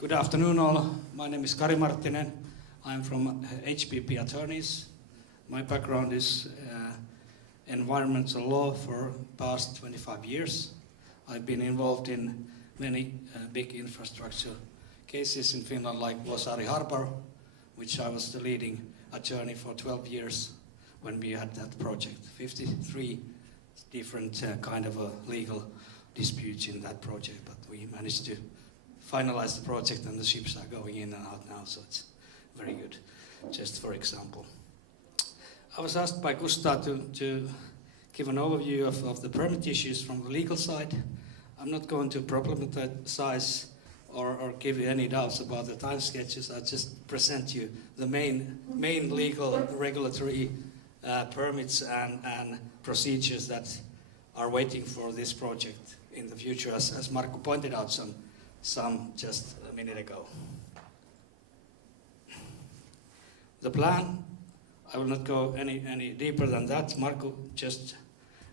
Good afternoon all. My name is Kari Marttinen. I'm from HPP Attorneys. My background is environmental law for past 25 years. I've been involved in many big infrastructure cases in Finland, like Vuosaari Harbor, which I was the leading attorney for 12 years when we had that project. 53 different kind of legal disputes in that project, but we managed to finalize the project and the ships are going in and out now, so it's very good, just for example. I was asked by Gustav to give an overview of the permit issues from the legal side. I'm not going to problematize or give you any doubts about the time sketches. I'll just present you the main legal regulatory permits and procedures that are waiting for this project in the future, as Markku pointed out some just a minute ago. The plan, I will not go any deeper than that. Markku just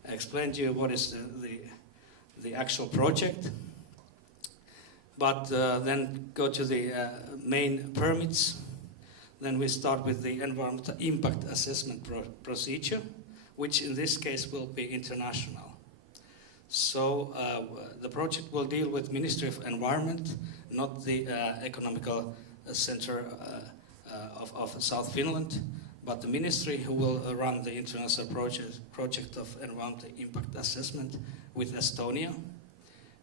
explained to you what is the actual project. But then go to the main permits. Then we start with the environmental impact assessment procedure, which in this case will be international. So the project will deal with Ministry of Environment, not the Economical Center of South Finland, but the ministry who will run the international project of environmental impact assessment with Estonia.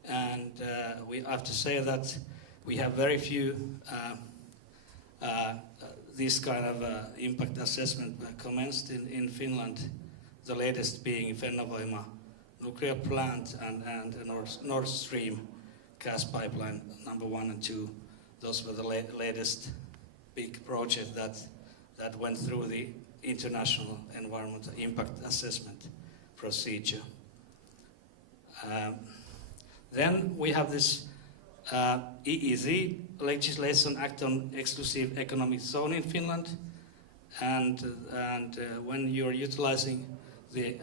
And we have to say that we have very few this kind of impact assessment commenced in Finland, the latest being Fennovoima nuclear plant and Nord Stream gas pipeline number 1 and 2. Those were the latest big project that went through the international environmental impact assessment procedure. Then we have this EEZ, Legislation Act on Exclusive Economic Zone in Finland, and when you're utilizing the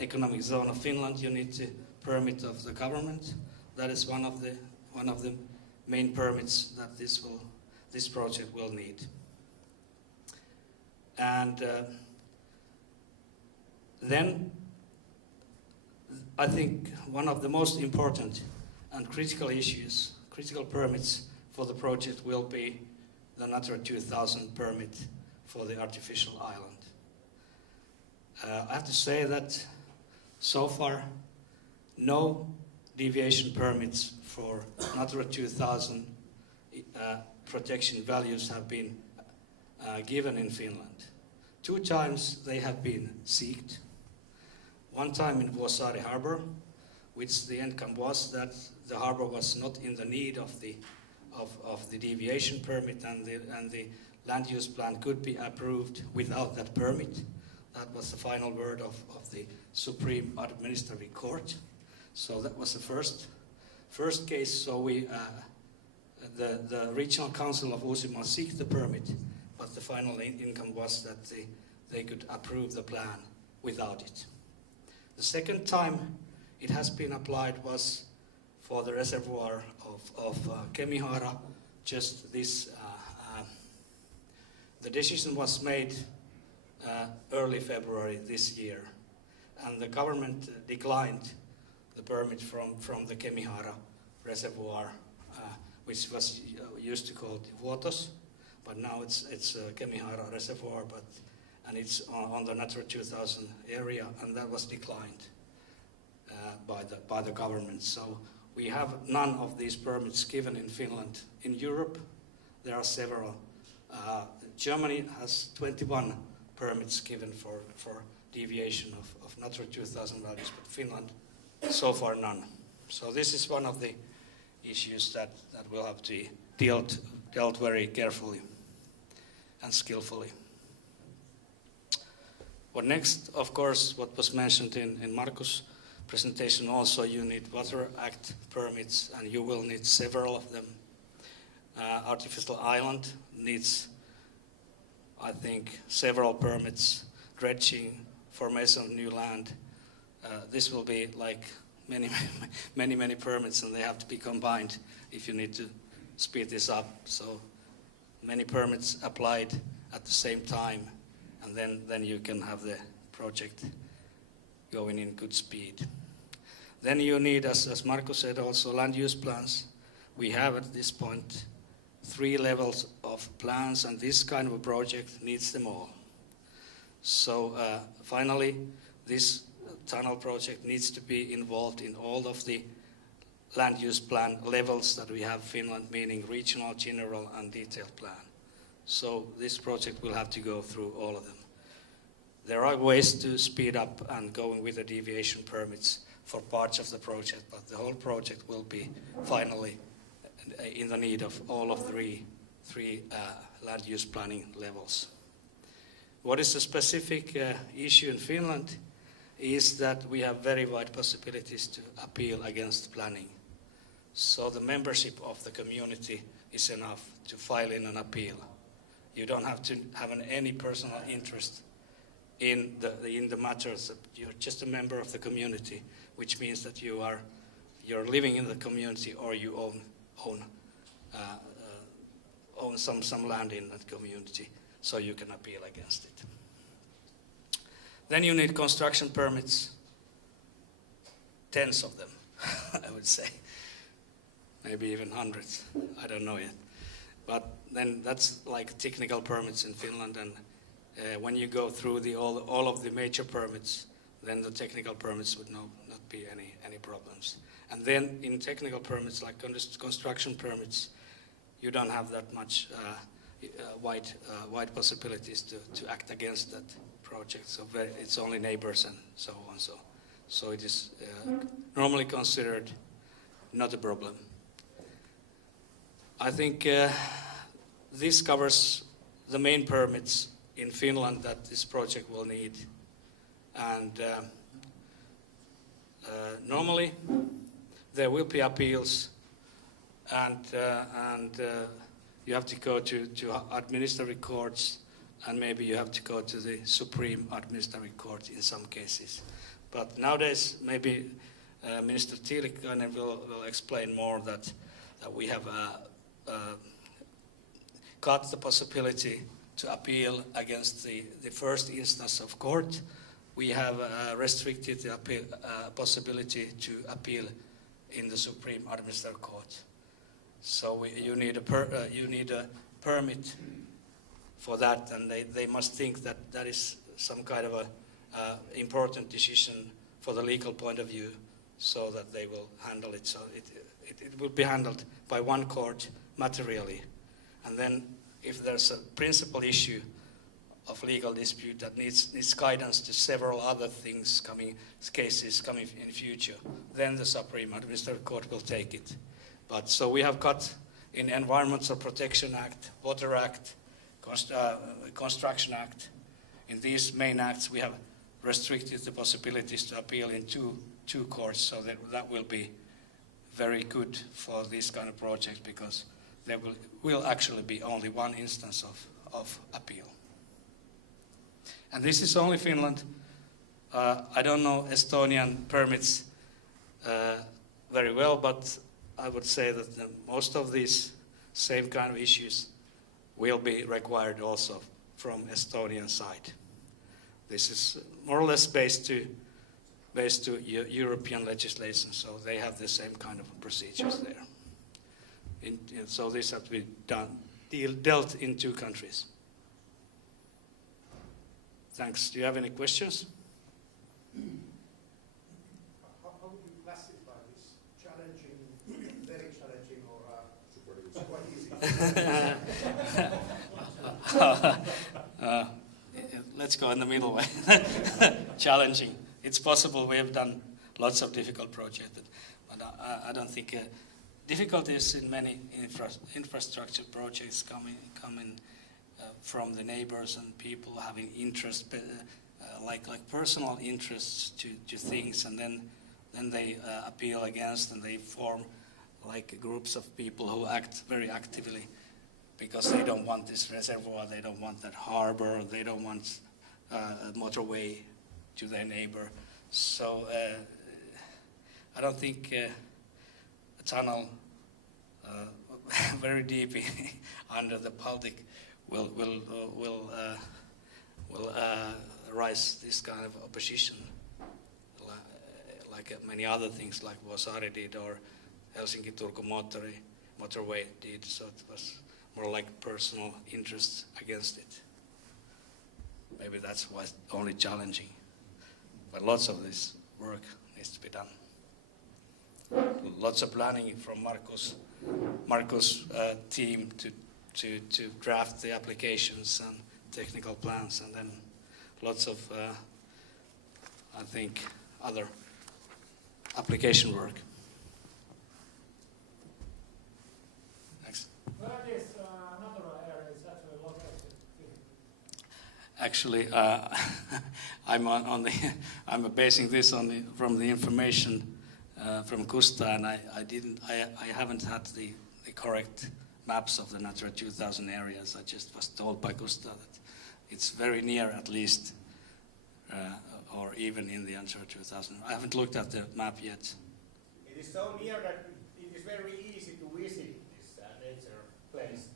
economic zone of Finland, you need the permit of the government. That is one of the main permits that this project will need. And then I think one of the most important and critical issues, critical permits for the project will be the Natura 2000 permit for the artificial island. I have to say that so far no deviation permits for Natura 2000 protection values have been given in Finland. 2 times they have been sought. One time in Vuosaari Harbor, which the outcome was that the harbor was not in the need of the deviation permit, and the land use plan could be approved without that permit. That was the final word of the Supreme Administrative Court. So that was the first case. So we the Regional Council of Uusimaa sought the permit, but the final outcome was that they could approve the plan without it. The second time it has been applied was for the reservoir of Kemihaara. Just this, the decision was made early February this year, and the government declined the permit from the Kemihaara reservoir, which was used to call Vuotos, but now it's Kemihaara reservoir, and it's on the Natura 2000 area, and that was declined by the government. So we have none of these permits given in Finland. In Europe, there are several. Germany has 21 permits given for deviation of Natura 2000 values, but Finland, so far none. So this is one of the issues that will have to be dealt very carefully and skillfully. What next, of course, what was mentioned in Markus' presentation also, you need Water Act permits, and you will need several of them. Artificial island needs, I think, several permits, dredging, formation of new land. This will be like many permits, and they have to be combined if you need to speed this up. So many permits applied at the same time, and then you can have the project going in good speed. Then you need, as Marco said, also land use plans. We have at this point 3 levels of plans, and this kind of a project needs them all. So finally, this tunnel project needs to be involved in all of the land use plan levels that we have in Finland, meaning regional, general, and detailed plan. So this project will have to go through all of them. There are ways to speed up and going with the deviation permits for parts of the project, but the whole project will be finally in the need of all of three land use planning levels. What is the specific issue in Finland is that we have very wide possibilities to appeal against planning. So the membership of the community is enough to file in an appeal. You don't have to have any personal interest in the matters. You're just a member of the community, which means that you're living in the community or you own some land in that community, so you can appeal against it. Then you need construction permits, tens of them, I would say. Maybe even hundreds, I don't know yet. But then that's like technical permits in Finland, and when you go through all of the major permits, then the technical permits would not be any problems. And then in technical permits, like construction permits, you don't have that much wide possibilities to act against that project. So it's only neighbors and so on. So it is normally considered not a problem. I think this covers the main permits in Finland that this project will need. And normally there will be appeals, and you have to go to administrative courts, and maybe you have to go to the Supreme Administrative Court in some cases. But nowadays, maybe Minister Tiilikainen will explain more that we have got the possibility to appeal against the first instance of court. We have restricted the possibility to appeal in the Supreme Administrative Court. So you need a permit for that, and they must think that that is some kind of a important decision for the legal point of view, so that they will handle it. So it will be handled by one court materially, and then if there's a principal issue of legal dispute that needs guidance to several other cases coming in future, then the Supreme Administrative Court will take it. But so we have got in Environmental Protection Act, Water Act, Construction Act, in these main acts we have restricted the possibilities to appeal in two courts, so that will be very good for this kind of project, because there will actually be only one instance of appeal. And this is only Finland. I don't know Estonian permits very well, but I would say that most of these same kind of issues will be required also from Estonian side. This is more or less based to European legislation, so they have the same kind of procedures there. So this has to be dealt in 2 countries. Thanks. Do you have any questions? How would you classify this? Challenging, very challenging, or quite easy? Let's go in the middle way. Challenging. It's possible. We have done lots of difficult projects, but I don't think difficulties in many infrastructure projects coming from the neighbors and people having interest, like personal interests to things, and then they appeal against, and they form like groups of people who act very actively because they don't want this reservoir, they don't want that harbor, they don't want a motorway to their neighbor. So I don't think a tunnel very deep under the Baltic will rise this kind of opposition, like many other things like Vuosaari did or Helsinki-Turku motorway did. So it was more like personal interest against it. Maybe that's why it's only challenging. But lots of this work needs to be done. Lots of planning from Markus' team to draft the applications and technical plans, and then lots of, I think, other application work. Thanks. Where this natural area is actually located? Actually, I'm basing this from the information from Kusta, and I haven't had the correct maps of the Natura 2000 areas. I just was told by Kusta that it's very near, at least, or even in the Natura 2000. I haven't looked at the map yet. It is so near that it is very easy to visit this nature place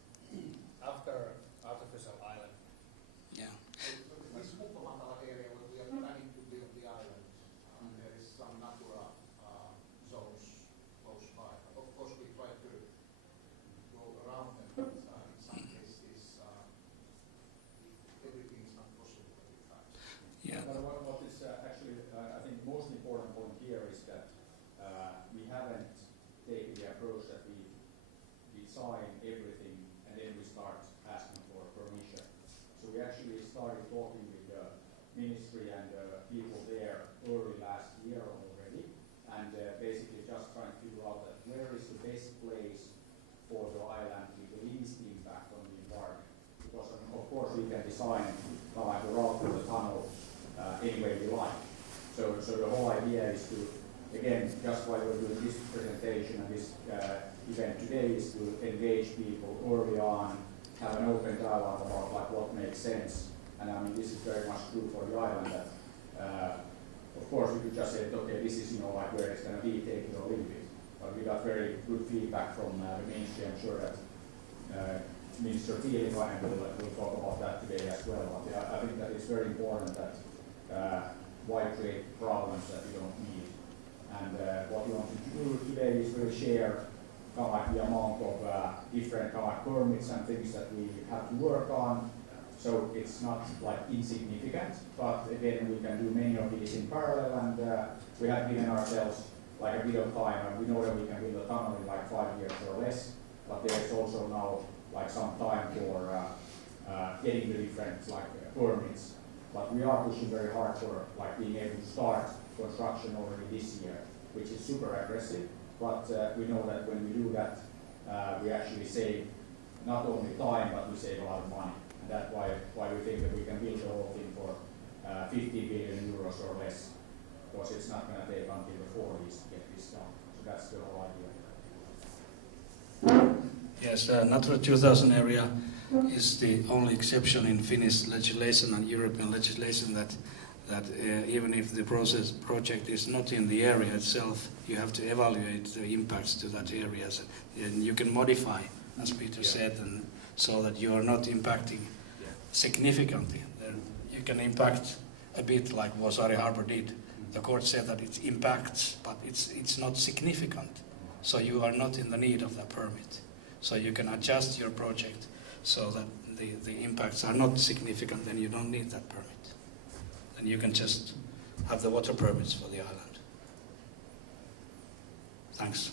after Artificial Island. Yeah. This Enviromental area where we are planning to build the island, there is some Natura zones close by. Of course, we try to go around them, but in some cases, everything is not possible every time. Yeah. But what is actually, I think, most important point here is that we haven't taken the approach that we design everything and then we start asking for permission. So we actually started talking with the ministry and people there early last year already, and basically just trying to figure out that where is the best place for the island with the least impact on the environment. Because of course we can design like the route to the tunnel any way we like. So the whole idea is to, again, just why we're doing this presentation and this event today, is to engage people early on, have an open dialogue about like what makes sense. And I mean, this is very much true for the island that, of course, we could just say, okay, this is, like where it's going to be, take it or leave it. But we got very good feedback from the ministry. I'm sure that Minister Tiilikainen will talk about that today as well. But I think that it's very important that why create problems that you don't need. And what we want to do today is really share kind of like the amount of different kind of like permits and things that we have to work on. So it's not like insignificant, but again, we can do many of these in parallel, and we have given ourselves like a bit of time, and we know that we can build a tunnel in like 5 years or less, but there's also now like some time for getting the different like permits. But we are pushing very hard for like being able to start construction already this year, which is super aggressive. But we know that when we do that, we actually save not only time, but we save a lot of money. And that's why we think that we can build the whole thing for 50 billion euros or less, because it's not going to take until the 40s to get this done. So that's the whole idea. Yes, Natura 2000 area is the only exception in Finnish legislation and European legislation that even if the project is not in the area itself, you have to evaluate the impacts to that area. And you can modify, as Peter said, and so that you are not impacting significantly. You can impact a bit like Vuosaari Harbour did. The court said that it impacts, but it's not significant. So you are not in the need of that permit. So you can adjust your project so that the impacts are not significant, then you don't need that permit. And you can just have the water permits for the island. Thanks.